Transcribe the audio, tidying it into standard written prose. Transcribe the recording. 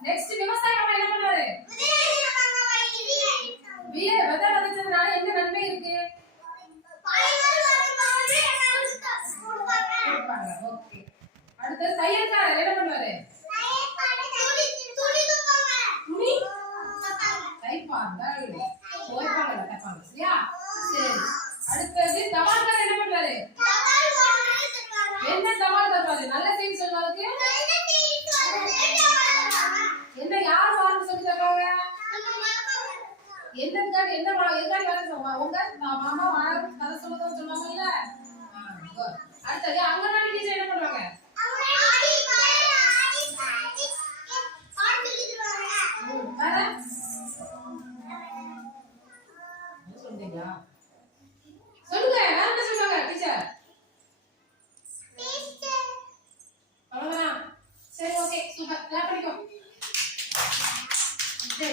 Next விவசாயம் அப்ப என்ன பண்ணுவாரு? விதை விதைச்சதுனால என்ன நன்மை இருக்கு? ஓகே. அடுத்து தையல்காரர் என்ன பண்ணுவாரு? துணி தைப்பார்கள். துவைப்பாங்க தைப்பாங்க. சரியா? சரி. அடுத்து தபால்காரர் என்ன பண்ணுவாரு? என்ன தபால் தருவாரு? நல்ல செய்தி சொல்றதுக்கு என்ன யார் வார்த்தை சொல்லி தருவாங்க? என்னதுக்காக என்ன எதுக்காக வேலை சொல்லுவாங்க? உங்க மாமா வாழ கதை சொல்லுவாங்கல்ல. அடுத்தது அங்கன்வாடி டீச்சர் என்ன பண்ணுவாங்க?